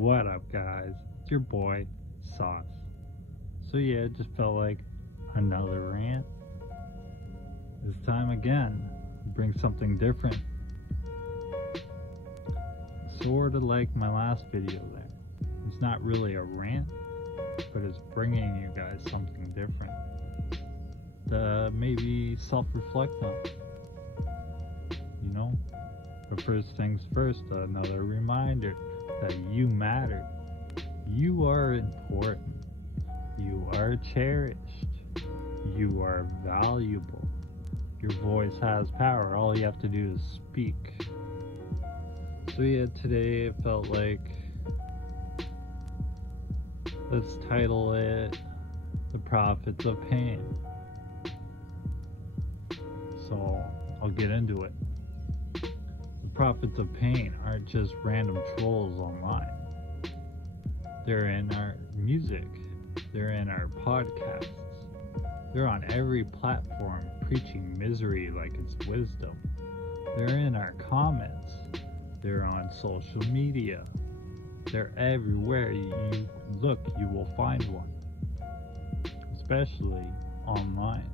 What up, guys? It's your boy, Sauce. So, yeah, it just felt like another rant. This time again, bring something different. Sort of like my last video there. It's not really a rant, but it's bringing you guys something different to maybe self-reflect on. You know? But first things first, another reminder that you matter. You are important. You are cherished. You are valuable. Your voice has power. All you have to do is speak. So yeah, today it felt like, let's title it The Prophets of Pain. So I'll get into it. The Prophets of Pain aren't just random trolls online. They're in our music. They're in our podcasts. They're on every platform preaching misery like it's wisdom. They're in our comments. They're on social media. They're everywhere you look, you will find one. Especially online.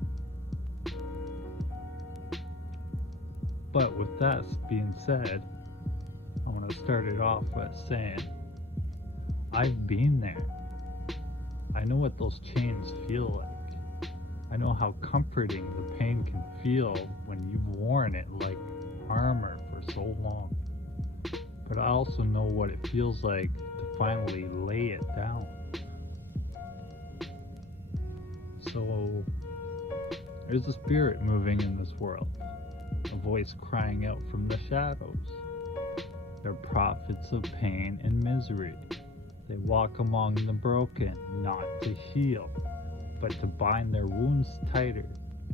But with that being said, I want to start it off with saying, I've been there. I know what those chains feel like. I know how comforting the pain can feel when you've worn it like armor for so long. But I also know what it feels like to finally lay it down. So, there's a spirit moving in this world. A voice crying out from the shadows. They're prophets of pain and misery. They walk among the broken, not to heal, but to bind their wounds tighter,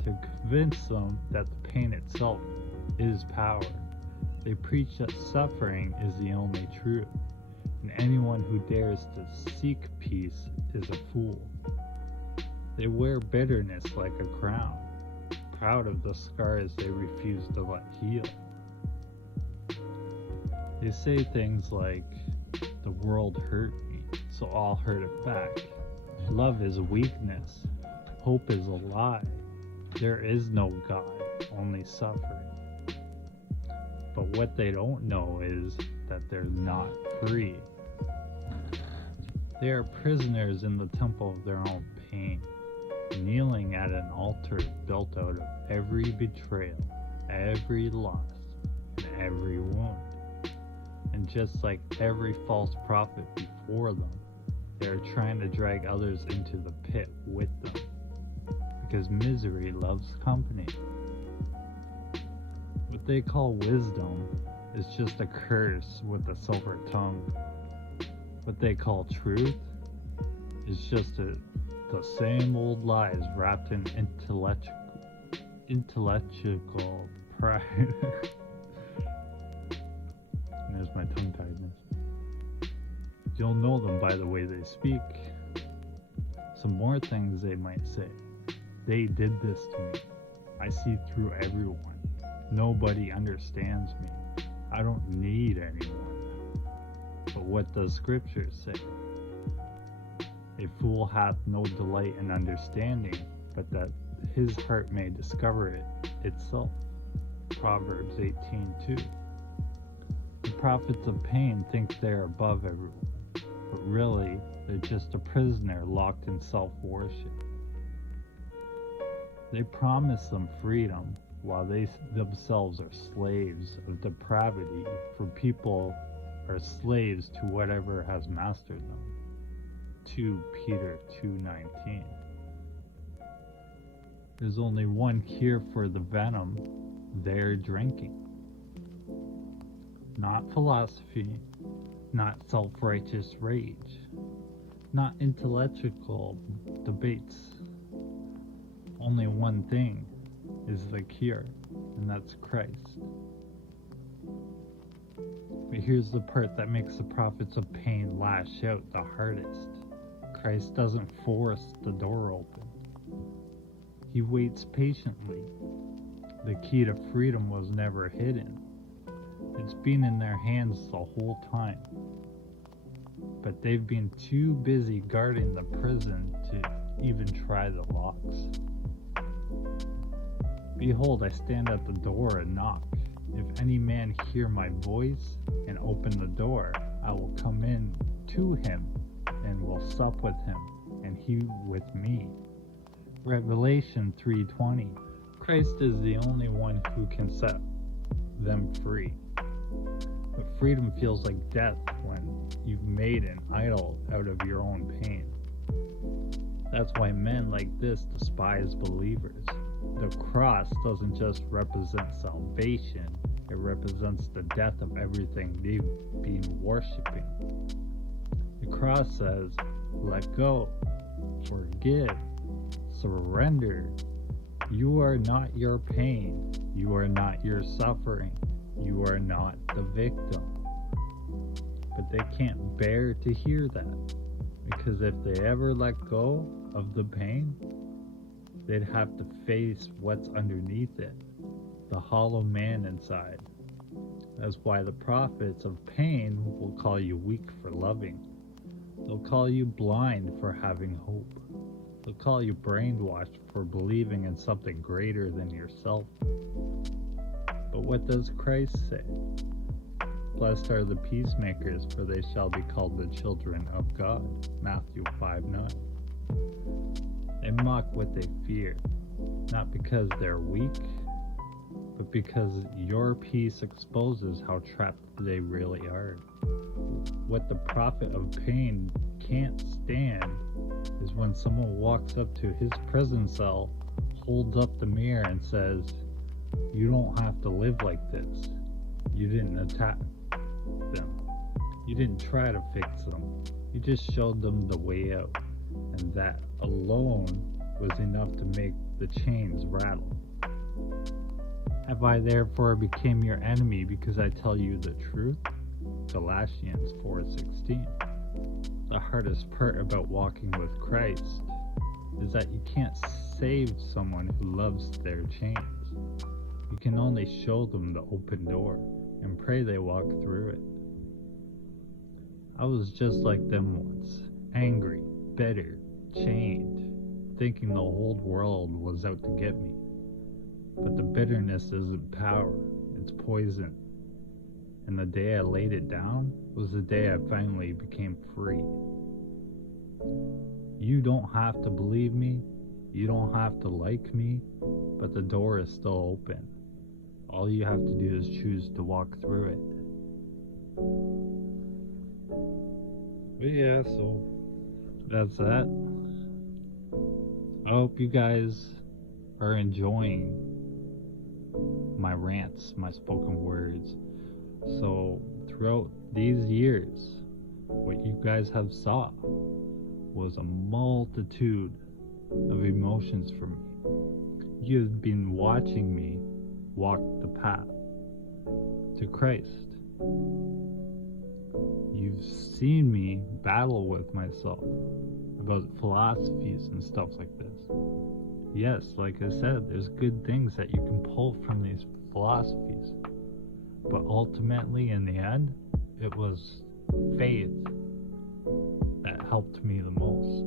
to convince them that the pain itself is power. They preach that suffering is the only truth, and anyone who dares to seek peace is a fool. They wear bitterness like a crown, proud of the scars they refuse to let heal. They say things like, the world hurt me, so I'll hurt it back. Love is weakness. Hope is a lie. There is no God, only suffering. But what they don't know is that they're not free. They are prisoners in the temple of their own pain, kneeling at an altar built out of every betrayal, every loss, and every wound. And just like every false prophet before them, they are trying to drag others into the pit with them, because misery loves company. What they call wisdom is just a curse with a silver tongue. What they call truth is just the same old lies wrapped in intellectual pride. There's my tongue-tiedness. You'll know them by the way they speak. Some more things they might say. They did this to me. I see through everyone. Nobody understands me. I don't need anyone. But what does Scripture say? A fool hath no delight in understanding, but that his heart may discover it itself. Proverbs 18:2. The prophets of pain think they're above everyone, but really, they're just a prisoner locked in self-worship. They promise them freedom, while they themselves are slaves of depravity, for people are slaves to whatever has mastered them. 2 Peter 2:19. There's only one cure for the venom they're drinking. Not philosophy, not self-righteous rage, not intellectual debates. Only one thing is the cure, and that's Christ. But here's the part that makes the prophets of pain lash out the hardest. Christ doesn't force the door open. He waits patiently. The key to freedom was never hidden. It's been in their hands the whole time. but they've been too busy guarding the prison to even try the locks. Behold, I stand at the door and knock. If any man hear my voice and open the door, I will come in to him and will sup with him, and he with me. Revelation 3:20. Christ is the only one who can set them free. But freedom feels like death when you've made an idol out of your own pain. That's why men like this despise believers. The cross doesn't just represent salvation, it represents the death of everything they've been worshiping. The cross says, let go, forgive, surrender. You are not your pain. You are not your suffering. You are not the victim. But they can't bear to hear that, because if they ever let go of the pain, they'd have to face what's underneath it, the hollow man inside. That's why the prophets of pain will call you weak for loving. They'll call you blind for having hope. They'll call you brainwashed for believing in something greater than yourself. But what does Christ say? Blessed are the peacemakers, for they shall be called the children of God. Matthew 5:9. They mock what they fear, not because they're weak, but because your peace exposes how trapped they really are. What the prophet of pain can't stand is when someone walks up to his prison cell, holds up the mirror and says, you don't have to live like this. You didn't attack them. You didn't try to fix them. You just showed them the way out. And that alone was enough to make the chains rattle. Have I therefore become your enemy because I tell you the truth? Galatians 4:16. The hardest part about walking with Christ is that you can't save someone who loves their chains. You can only show them the open door and pray they walk through it. I was just like them once, angry, bitter, chained, thinking the whole world was out to get me. But the bitterness isn't power, it's poison. And the day I laid it down was the day I finally became free. You don't have to believe me, you don't have to like me, but the door is still open. All you have to do is choose to walk through it. But yeah, so that's that. I hope you guys are enjoying my rants, my spoken words. So throughout these years, what you guys have saw was a multitude of emotions for me. You've been watching me walk the path to Christ. You've seen me battle with myself about philosophies and stuff like this. Yes, like I said, there's good things that you can pull from these philosophies. But ultimately, in the end, it was faith that helped me the most.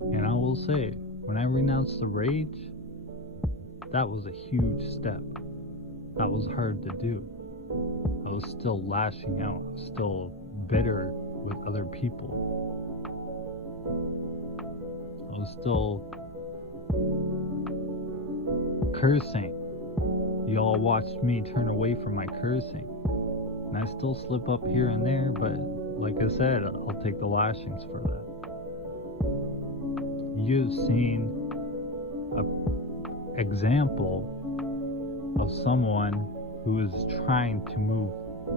And I will say, when I renounced the rage, that was a huge step. That was hard to do. I was still lashing out, still bitter with other people. I was still cursing. You all watched me turn away from my cursing. And I still slip up here and there, but like I said, I'll take the lashings for that. You've seen an example of someone who is trying to move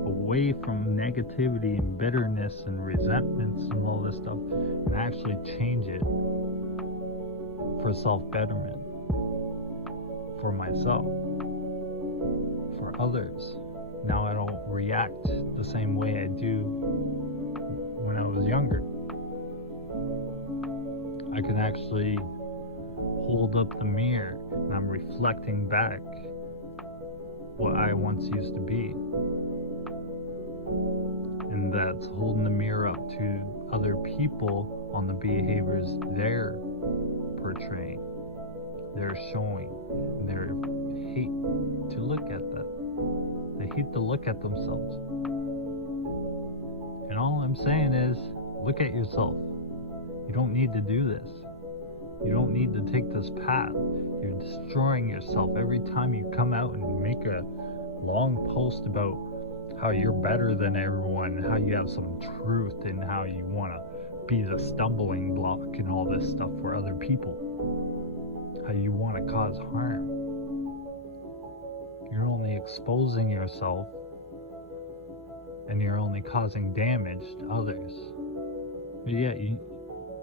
away from negativity and bitterness and resentments and all this stuff and actually change it for self-betterment, for myself, for others. Now I don't react the same way I do when I was younger. I can actually hold up the mirror and I'm reflecting back what I once used to be. And that's holding the mirror up to other people on the behaviors they're portraying, they're showing. And they hate to look at that. They hate to look at themselves. And all I'm saying is, look at yourself. You don't need to do this. You don't need to take this path. You're destroying yourself every time you come out and make a long post about how you're better than everyone, how you have some truth, and how you want to be the stumbling block and all this stuff for other people. How you want to cause harm. You're only exposing yourself, and you're only causing damage to others. But yeah,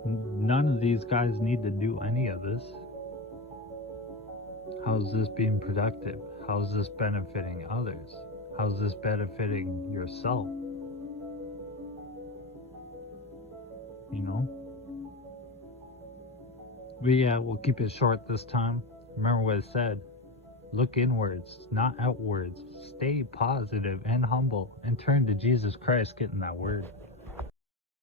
none of these guys need to do any of this. How's this being productive? How's this benefiting others? How's this benefiting yourself? You know? But yeah, we'll keep it short this time. Remember what it said. Look inwards, not outwards. Stay positive and humble, and turn to Jesus Christ, getting that word.